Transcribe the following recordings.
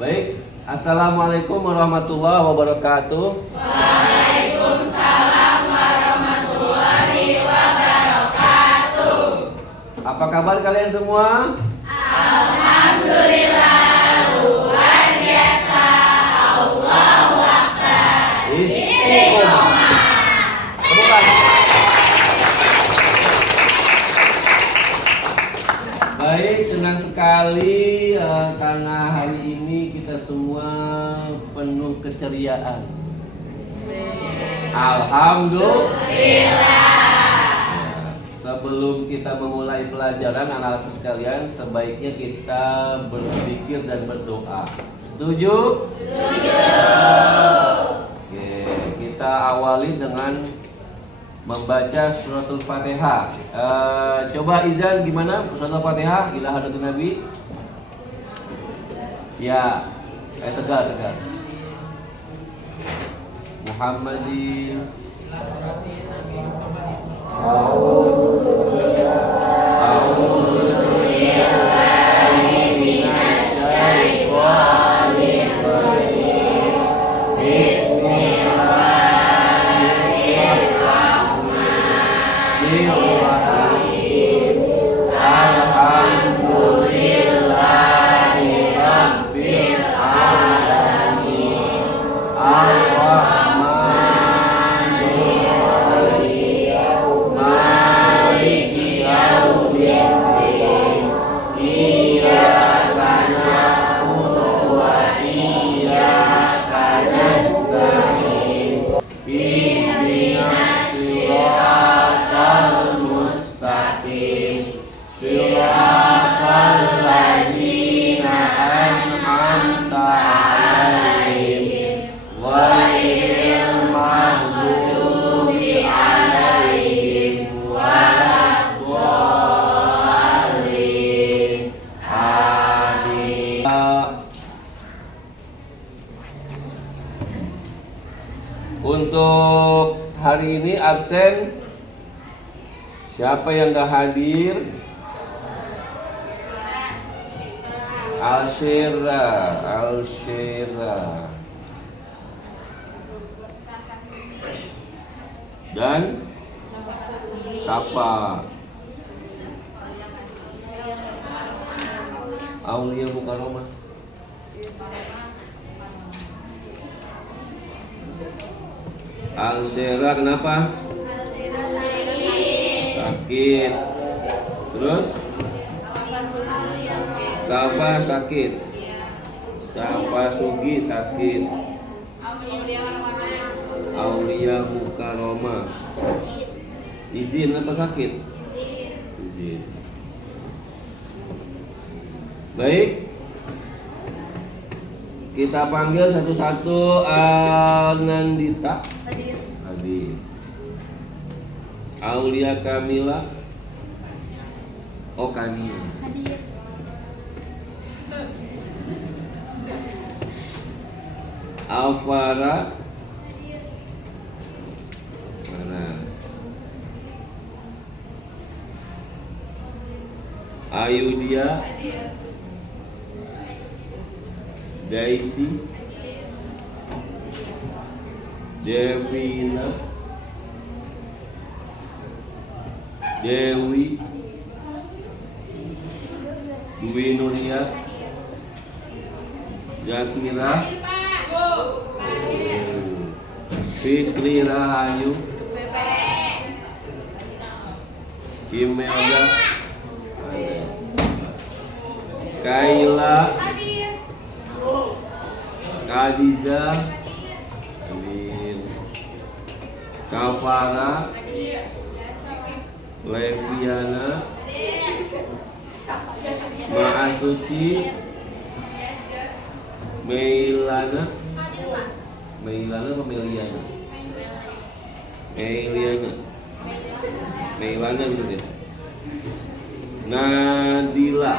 Baik, assalamualaikum warahmatullahi wabarakatuh. Waalaikumsalam warahmatullahi wabarakatuh. Apa kabar kalian semua? Alhamdulillah, luar biasa. Allahu Akbar. Istiqomah. Temukan. Baik, senang sekali karena hari ini kita semua penuh keceriaan. Alhamdulillah. Sebelum kita memulai pelajaran anak-anakku sekalian, sebaiknya kita berzikir dan berdoa. Setuju? Setuju. Oke, kita awali dengan membaca suratul Fatihah. Coba Izan gimana suratul Fatihah? Ila hadratin Nabi. Ya, tegar. Muhammadin. Untuk hari ini absen siapa yang gak hadir? Alshira dan Sapa Aulia Mukaromah. Alshira kenapa? Sakit. Terus? Safa sakit. Safa Sugi sakit. Aulia Mukaromah. Izin apa sakit? Izin. Baik. Kita panggil satu-satu. Nandita hadir. Aulia Kamila Okania hadir. Alfara mana? Ayudia Daisy Devina Dewi Dwi Nuria Zakira Fikri Rahayu Imelda Kaila Khadijah Kafara Leviana Maasuci Meilana apa Meliana? Meilana betul ya? Nadila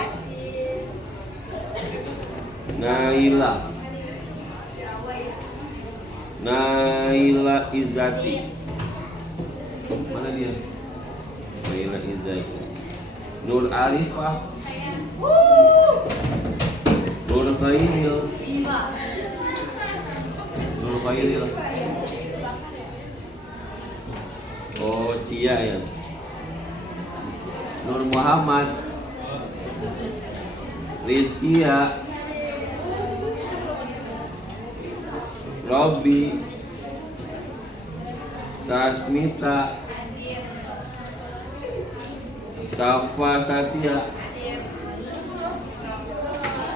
Naila Izati. Mana dia? Naila Izati. Nur Arifah. Nur Khairil. Khairil. Oh, Cia ya. Nur Muhammad. Rizkia. Robi. Sasmita. Safa Satya.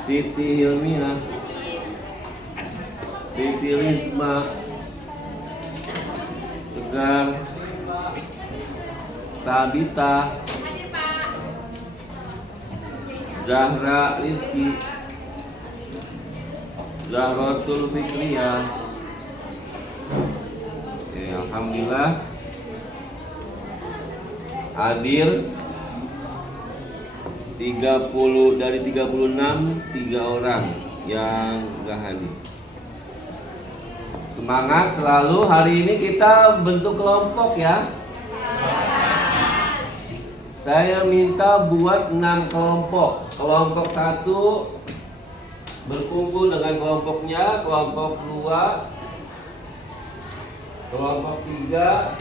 Siti Hilmia. Siti Risma. Tegar. Sabita. Zahra Rizki. Zahratul Fikriyah. Oke, alhamdulillah. Hadir 30 dari 36, 3 orang yang enggak hadir. Semangat selalu. Hari ini kita bentuk kelompok ya. Saya minta buat 6 kelompok. Kelompok 1 berkumpul dengan kelompoknya, kelompok 2, kelompok 3,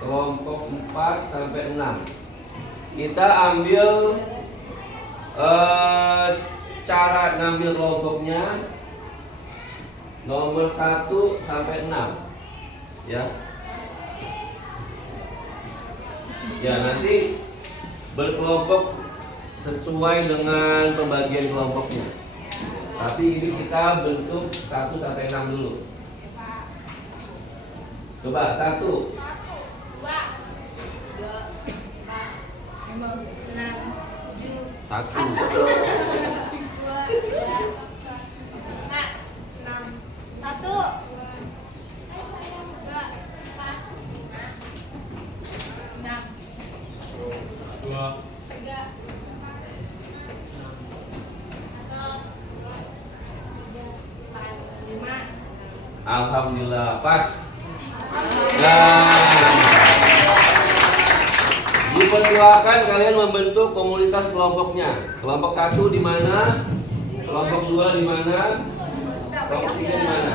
kelompok 4 sampai 6. Kita ambil cara ngambil kelompoknya nomor 1 sampai 6 ya. Ya, nanti berkelompok sesuai dengan pembagian kelompoknya. Tapi ini kita bentuk 1 sampai 6 dulu. Coba 1 2 4 5 6 7 1 Alhamdulillah pas. Dan dipersilakan kalian membentuk komunitas kelompoknya. Kelompok 1 di mana? Kelompok 2 di mana? Kelompok 3 di mana?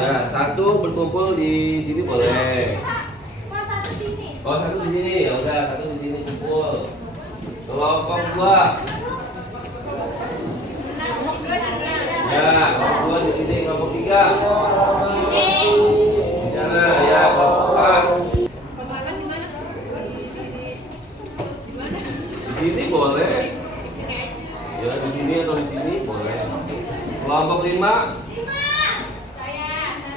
Ya, 1 berkumpul di sini boleh. Oh, 1 di sini. Ya udah, 1 di sini kumpul. Kelompok 2. Ya, kelompok 2 di sini, kelompok 3 di sana, ya, kelompok 4 di sini boleh. Ya, di sini atau di sini boleh. Kelompok 5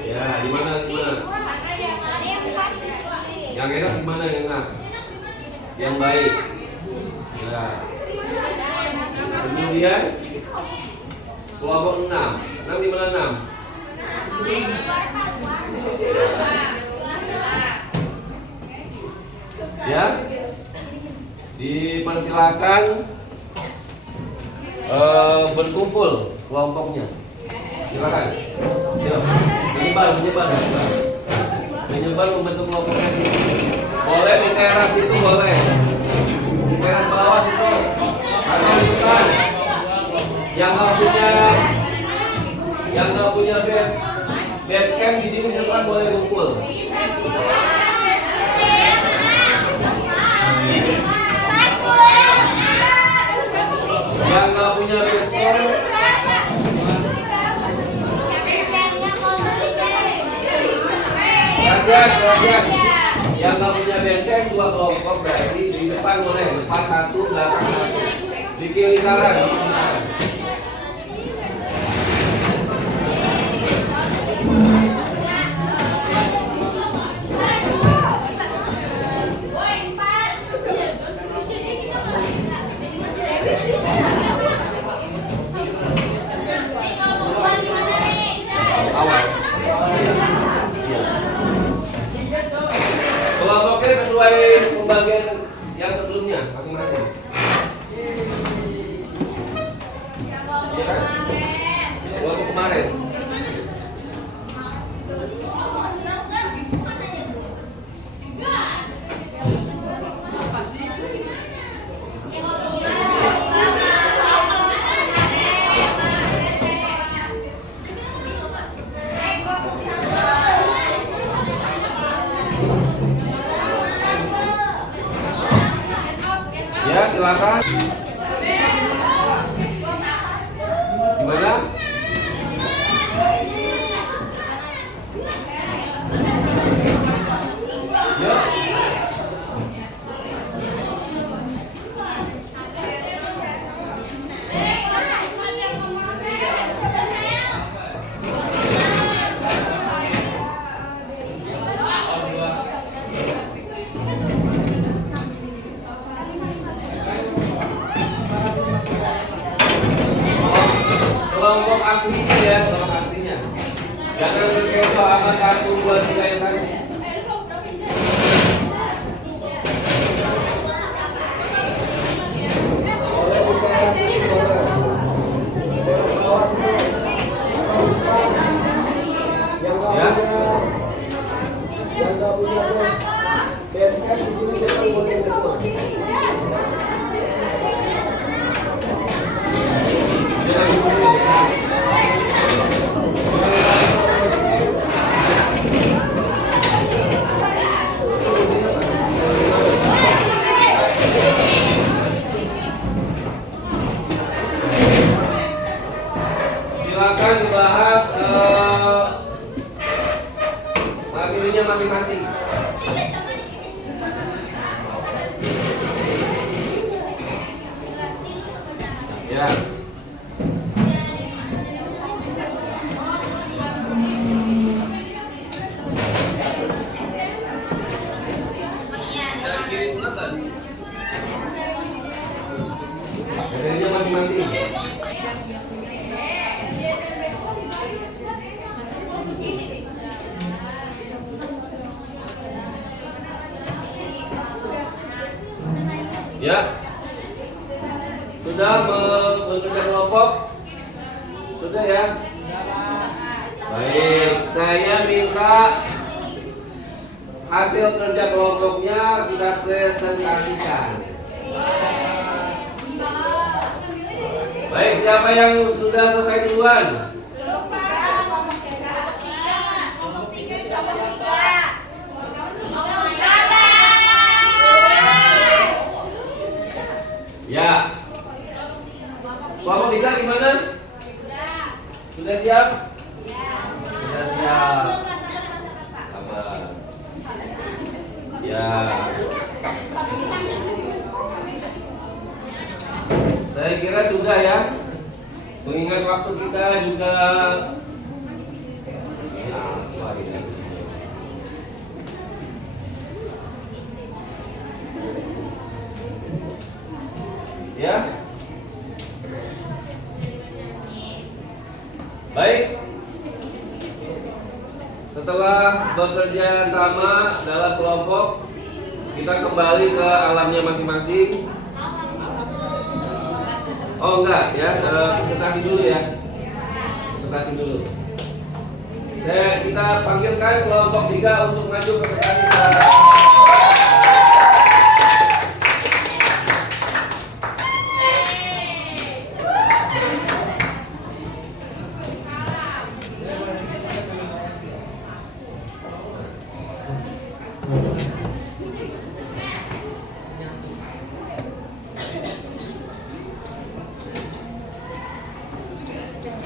ya, di mana? Yang enak di mana? Yang enak, yang baik. Ya. Kemudian kelompok 6. 6 di mana 6? Ya. Dipersilakan berkumpul kelompoknya. Silakan. Ya. Menyebar membentuk kelompoknya sini. Boleh di teras itu boleh. Di teras bawah situ. Ada di depan. Yang nggak punya base camp di sini depan boleh kumpul. Yang nggak punya base camp, yang nggak punya base camp 2 kelompok berarti di depan boleh, depan 1, belakang 1, di kiri kanan. Kelompoknya sesuai pembagian yang sebelumnya masing-masing. Iya kan? Kelompok kemarin. silakan. Gimana? Ya. Kelompok aslinya ya, kelompok aslinya. Jangan berkelompok sama 1, 2, 3 yang tadi. Ya. Silakan dibahas materinya masing-masing. Ya. Materinya masing-masing. Ya. Sudah membentukkan kelompok? Sudah ya? Baik, saya minta hasil kerja kelompoknya kita presentasikan. Baik, siapa yang sudah selesai duluan? Ya. Kelompok 3 gimana? Sudah siap? Sudah siap. Sabar. Ya. Saya kira sudah ya. Mengingat waktu kita juga ya. Baik. Setelah bekerja sama dalam kelompok, kita kembali ke alamnya masing-masing. Oh enggak ya, presentasi dulu ya. Presentasi dulu. Kita panggilkan kelompok 3 untuk maju ke presentasi.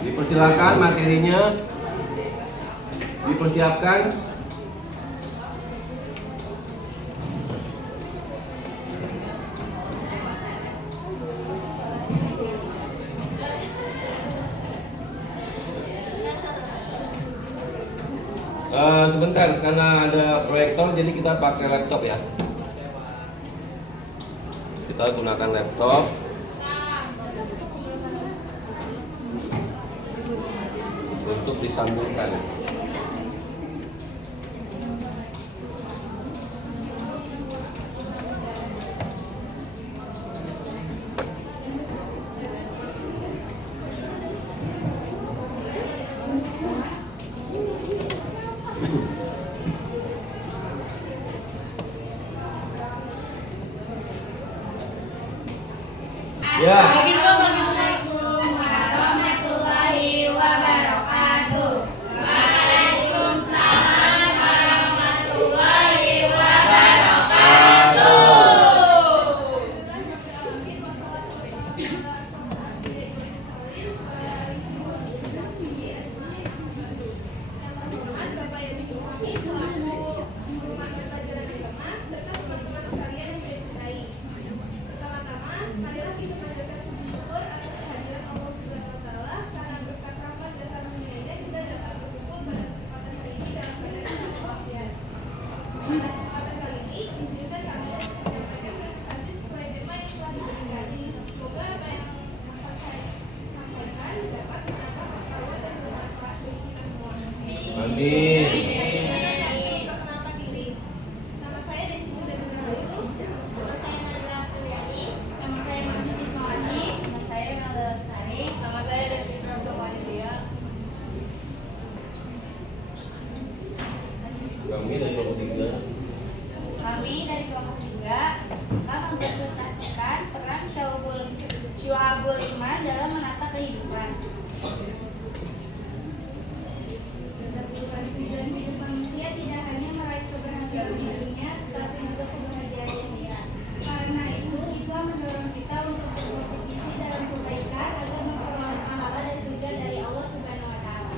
Dipersilakan materinya dipersiapkan. Sebentar, karena ada proyektor jadi kita pakai laptop ya. Kita gunakan laptop. Untuk disambungkan. Ya. Assalamualaikum warahmatullahi wabarakatuh. Waalaikumsalam warahmatullahi wabarakatuh. dalam menata kehidupan. Tujuan hidup manusia tidak hanya meraih keberhasilan di dunia, tetapi juga kebahagiaan di akhirat. Karena itu, Islam mendorong kita untuk berkompetisi dalam kebaikan agar memperoleh pahala dan surga dari Allah Subhanahu wa Ta'ala.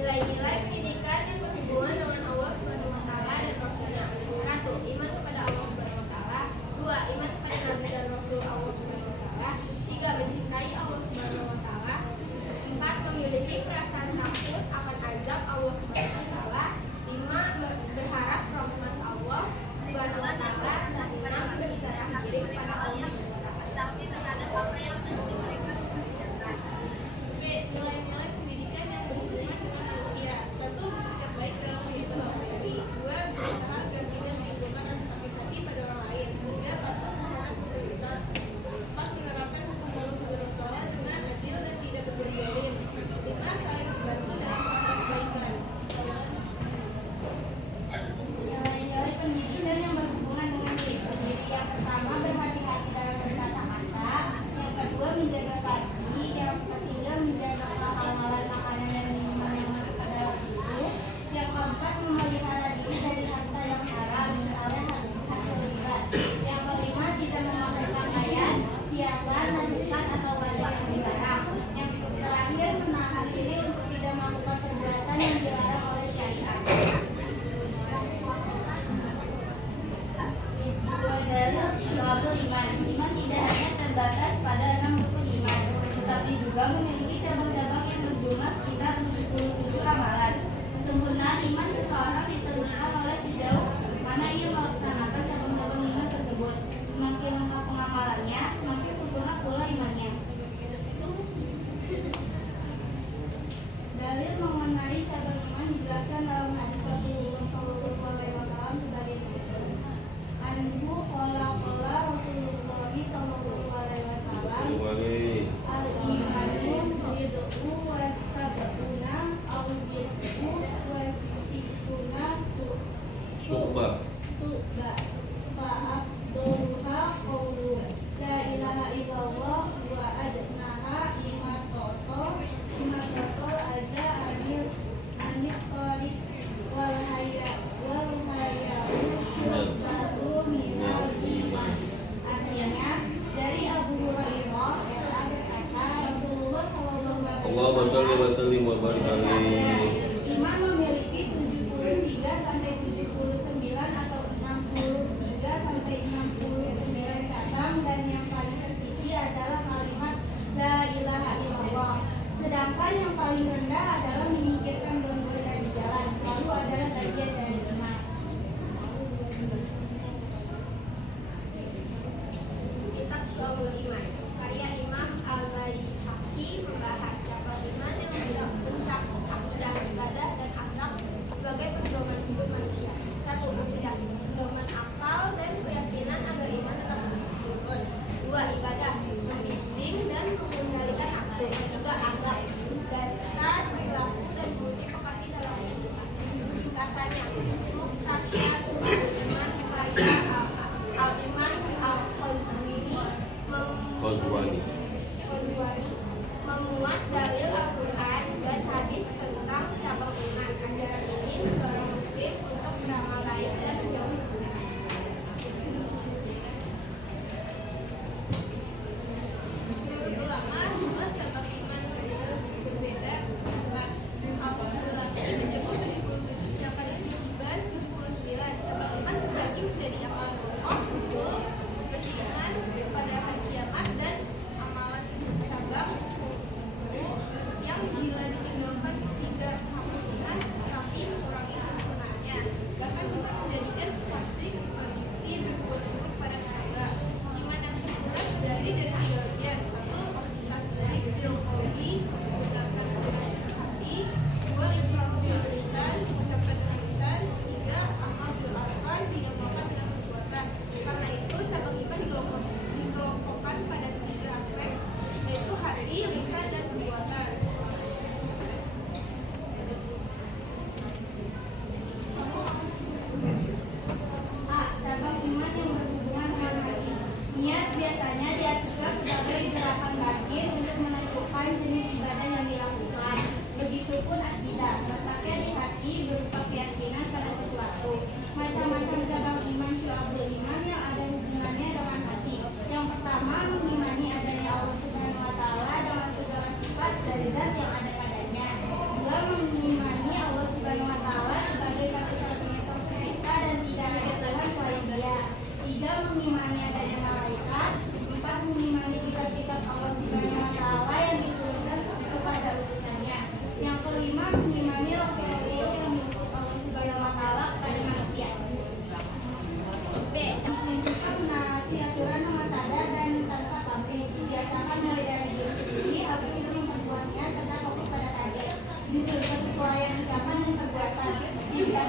Nilai-nilai pendidikan yang berhubungan dengan Allah Subhanahu wa Ta'ala dan Rasulnya. 1. Iman kepada Allah Subhanahu wa Ta'ala. 2. Iman kepada Nabi dan Rasul Allah Subhanahu wa Ta'ala. 3. Mencintai Allah Subhanahu wa Ta'ala. 4. Memiliki perasaan takut akan azab Allah Subhanahu wa Ta'ala. 5. Berharap rahmat Allah Subhanahu wa Ta'ala. Dan 6. Berserah diri kepada Allah Subhanahu wa Ta'ala. Sakti terhadap apa yang mereka kerjakan. B. Nilai-nilai pendidikan yang berhubungan dengan manusia. 1. Bersikap baik dalam kehidupan sehari-hari. 2. Berusaha agar tidak menimbulkan rasa sakit hati pada orang lain. 3. Patuh terhadap pemerintah. 4. Menerapkan hukum Allah Subhanahu wa Ta'ala dengan adil dan tidak berbuat zalim. 5. Saling membantu dalam hal kebaikan. Nilai-nilai pendidikan yang berhubungan dengan diri sendiri. Yang pertama, berhati-hati dalam berkata-kata. Yang kedua, menjaga pagi. Yang ketiga, menjaga kehalalan makanan dan minuman yang masuk ke dalam tubuh. Yang keempat, memelihara diri dari harta yang haram, misalnya hasil riba. Yang kelima, tidak memakai pakaian, hiasan, najukan atau wajah yang dilarang. Yang terakhir, menahan diri untuk tidak melakukan perbuatan yang dilarang oleh syariat. Syu'abul iman. Iman tidak hanya terbatas pada 6 rukun iman, tetapi juga memiliki cabang-cabang yang berjumlah sekitar 77 amalan. Kesempurnaan iman seseorang ditentukan oleh sejauh mana ia melaksanakan cabang-cabang iman tersebut. Semakin lengkap pengamalannya, semakin sempurna pula imannya. Dalil mengenai cabang iman dijelaskan dalam hadis Rasulullah SAW sebagai berikut. Anhu qala Rasulullah sallallahu alaihi wasallam al-imanu bid'u wa sab'una aw bid'u wa sittuna su'ba fa'afdhuha qawlu la ilaha illallah wa adnaha imatotol aja anil tariq wal hayya syu'batu minal iman. Artinya, dari Abu Hurairah berkata, Rasulullah sallallahu alaihi Wasallam wa barik alaihi. Iman memiliki 73 sampai 79 atau 63 sampai 69 cabang, dan yang paling tertinggi adalah kalimat la ilaha illallah. Sedangkan yang paling rendah adalah menyingkirkan gangguan dari jalan. Lalu adalah bagian dari iman. Kitab Syu'abul Iman, karya Imam Al-Baihaqi, membahas cabang iman yang mencakup akidah, ibadah, dan akhlak sebagai pedoman hidup manusia. 1. Akidah, pedoman akal dan keyakinan agar iman tetap lurus. 2. Ibadah, membimbing dan mengendalikan nafsu. 3. Akhlak, dasar perilaku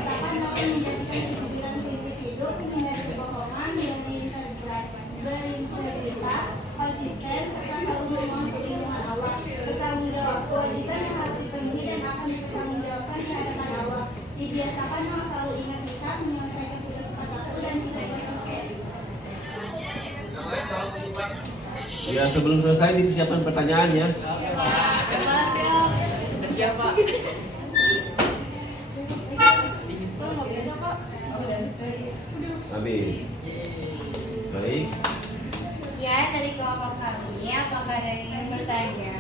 membiasakan maupun menjadikan kejujuran individu menjadi kebohongan, berintegritas, konsisten, serta selalu memohon perlindungan Allah. Bertanggung jawab, kewajiban yang harus dipenuhi dan akan dipertanggungjawabkan di hadapan Allah. Dibiasakan untuk selalu ingat hisab, menyelesaikan tugas tepat waktu, dan tidak berhenti. Ya, sebelum selesai disiapkan pertanyaannya. Siapa? Habis. Baik. Ya, dari kelompok kami, apakah ada yang bertanya?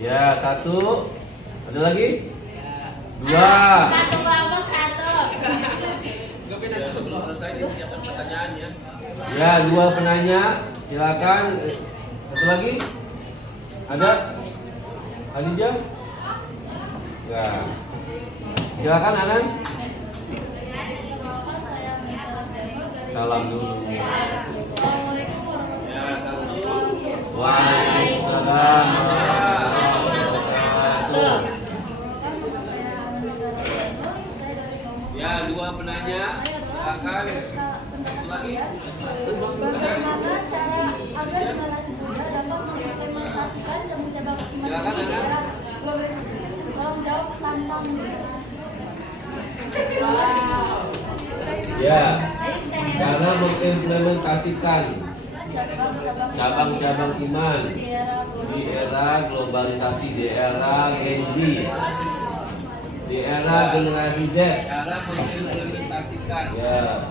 Ya, satu. Ada lagi? Dua. Satu kelompok satu. Ya, sebelum selesai disiapkan pertanyaannya. Ya, dua penanya. Silakan. Satu lagi? Ada? Khadijah? Ya. Silakan Anan. Salam dulu. Ya, satu. Waalaikumsalam warahmatullahi wabarakatuh. Ya, dua penanya. Silakan. Satu lagi. Bagaimana cara agar generasi muda dapat mengimplementasikan cabang-cabang iman Silakan, ini Ana. dalam progresif? Tolong jawab tantang. Ya, cara mengimplementasikan cabang-cabang iman di era globalisasi, di era Gen Z, di era generasi Z. Cara mengimplementasikan ya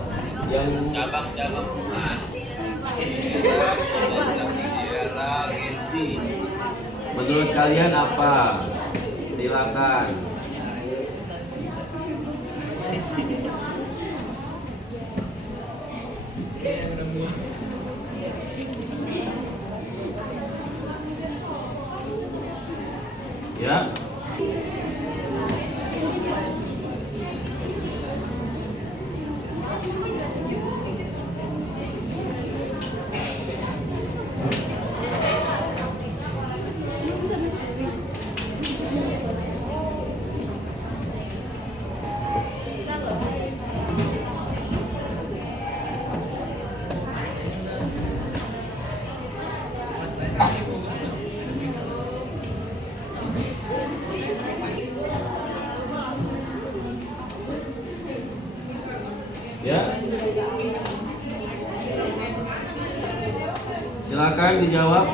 yang cabang-cabang iman di era globalisasi, di era Gen Z. Menurut kalian apa? Silakan. Ya. Ya. Silakan dijawab.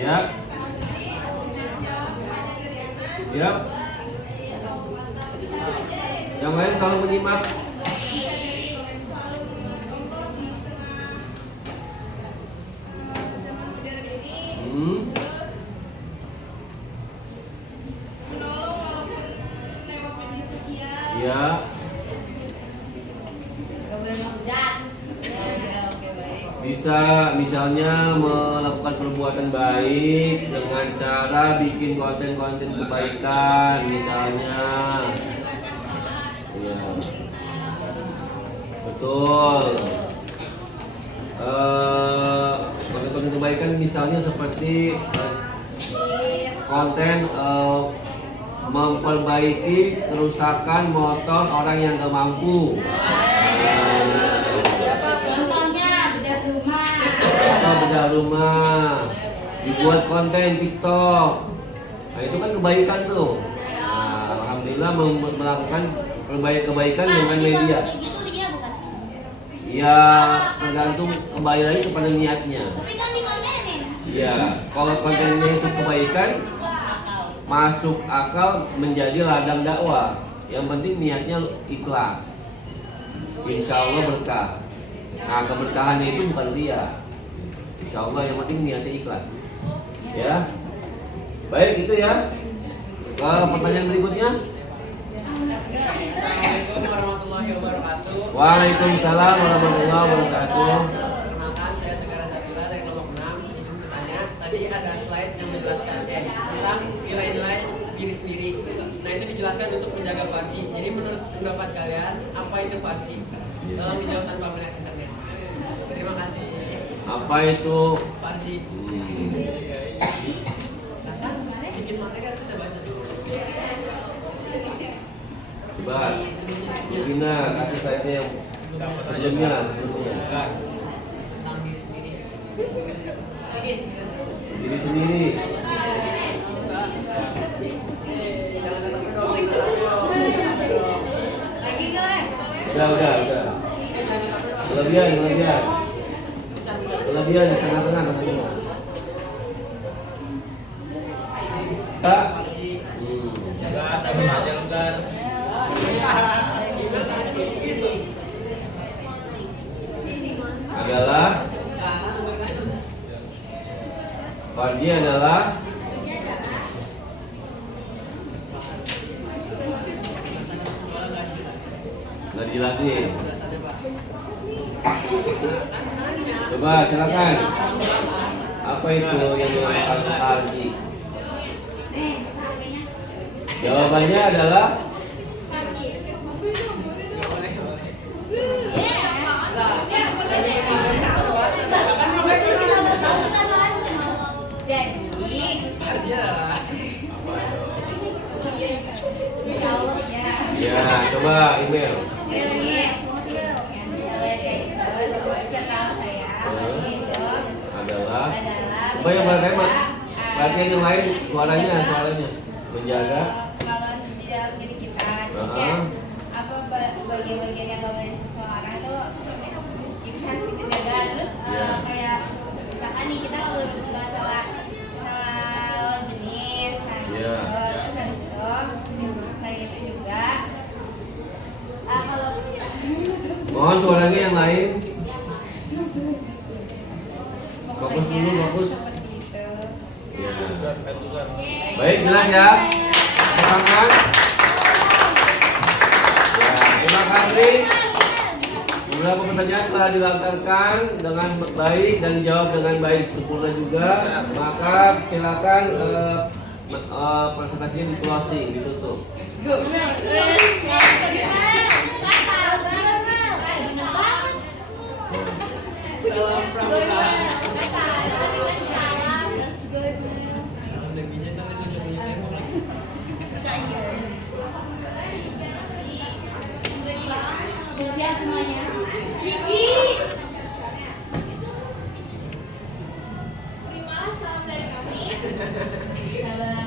Ya. Siap. Yang lain kalau menyimak. Ya. Bisa misalnya melakukan perbuatan baik dengan cara bikin konten-konten kebaikan misalnya. Ya. Betul. Konten-konten kebaikan misalnya seperti konten memperbaiki kerusakan motor orang yang gak mampu. Bedah rumah, dibuat konten TikTok. Nah, itu kan kebaikan tuh. Nah, alhamdulillah melakukan kebaikan dengan media. Ya, tergantung kembali lagi kepada niatnya. Ya, kalau kontennya itu kebaikan, masuk akal menjadi ladang dakwah. Yang penting niatnya ikhlas. Insya Allah berkah. Nah, keberkahannya itu bukan ria. Insya Allah yang penting niatnya ikhlas. Ya. Baik itu ya. Pertanyaan berikutnya. Assalamualaikum warahmatullahi wabarakatuh. Waalaikumsalam warahmatullahi wabarakatuh. Perkenalkan, saya Tegar Zatila dari kelompok 6. Izin bertanya, tadi ada slide yang menjelaskan tentang nilai-nilai diri sendiri. Nah, itu dijelaskan untuk menjaga Farji. Jadi menurut pendapat kalian, apa itu Farji? Tolong dijawab tanpa melihat internet. Terima kasih. Apa itu? Farji. Silakan, bikin materi kan kita baca dulu. Coba. Gina, kasih saya yang sebelumnya. Tentang diri sendiri. Diri sendiri. Jangan kata dong. Udah. Kelebihan. Kelebihan di tengah-tengah. Kak. Adalah Farji adalah nggak dijelasin. Coba silakan. Apa itu yang dinamakan Farji? Jawabannya adalah ya, coba email. Adalah coba yang bagian yang lain suaranya menjaga kalau di dalam diri kita ya, apa bagian-bagian yang gak boleh seseorang tuh kita harus dijaga. Terus kayak misalkan nih kita nggak boleh bersentuhan sama lawan jenis, nah gitu. Terus habis itu selain itu juga kalau mohon suaranya yang lain. Fokus dulu, fokus. seperti itu. Ya. Baik, jelas ya. Silakan. Ya, terima kasih. Beberapa pertanyaan telah dilantarkan dengan baik dan dijawab dengan baik sempurna juga. Maka silakan presentasinya di closing, ditutup. Salam pramuka. Salam debinya sampai tujuh tembok. Siap semuanya. Terimalah salam dari kami. Sebelum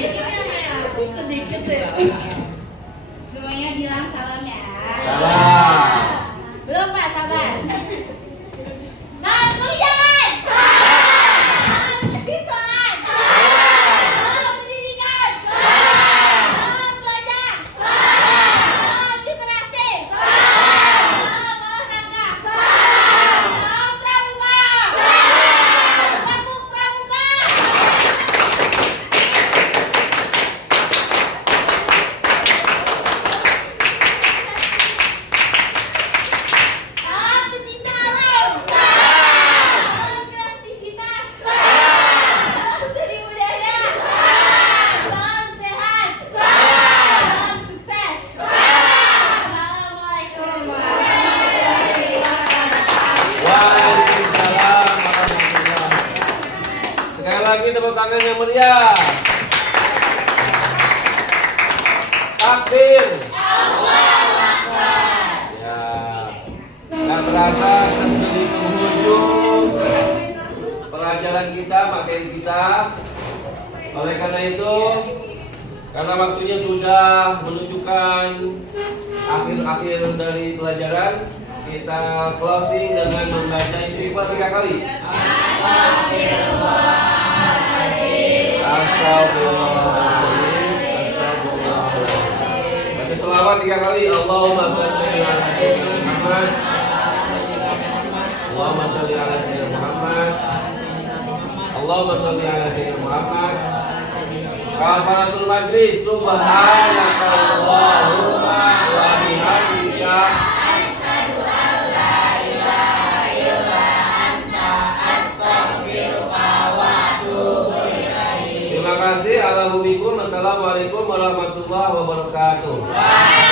itu kami ada sedikit salam. Semuanya bilang salam ya. Salam. Belum Pak, sabar. Salam kebijakan. Salam kesiswaan. Salam pendidikan. Salam pelajar. Salam literasi. Salam olahraga. Salam pramuka. Salam pramuka. Salam pecinta alam. Salam kreativitas. Salam seni budaya. Salam sehat. Salam sukses. Assalamualaikum warahmatullahi wabarakatuh. Waalaikumsalam warahmatullahi wabarakatuh. Sekali lagi tepuk tangan yang meriah. Takbir. Ya, nggak terasa kita sudah di penghujung pelajaran kita, materi kita. Oleh karena itu, karena waktunya sudah menunjukkan akhir-akhir dari pelajaran, kita closing dengan membaca istighfar 3 kali. Astagfirullahaladzim. Astagfirullahaladzim. Baca selawat 3 kali. Allahumma sholli ala sayyidina Muhammad. Allahumma sholli ala sayyidina Muhammad. Allahumma sholli ala sayyidina Muhammad. Kafaratul majlis. Subhanaka Allahumma wa bihamdika asyhadu an la ilaha illa anta astaghfiruka wa atubu ilaik. Terima kasih. Assalamualaikum warahmatullahi wabarakatuh.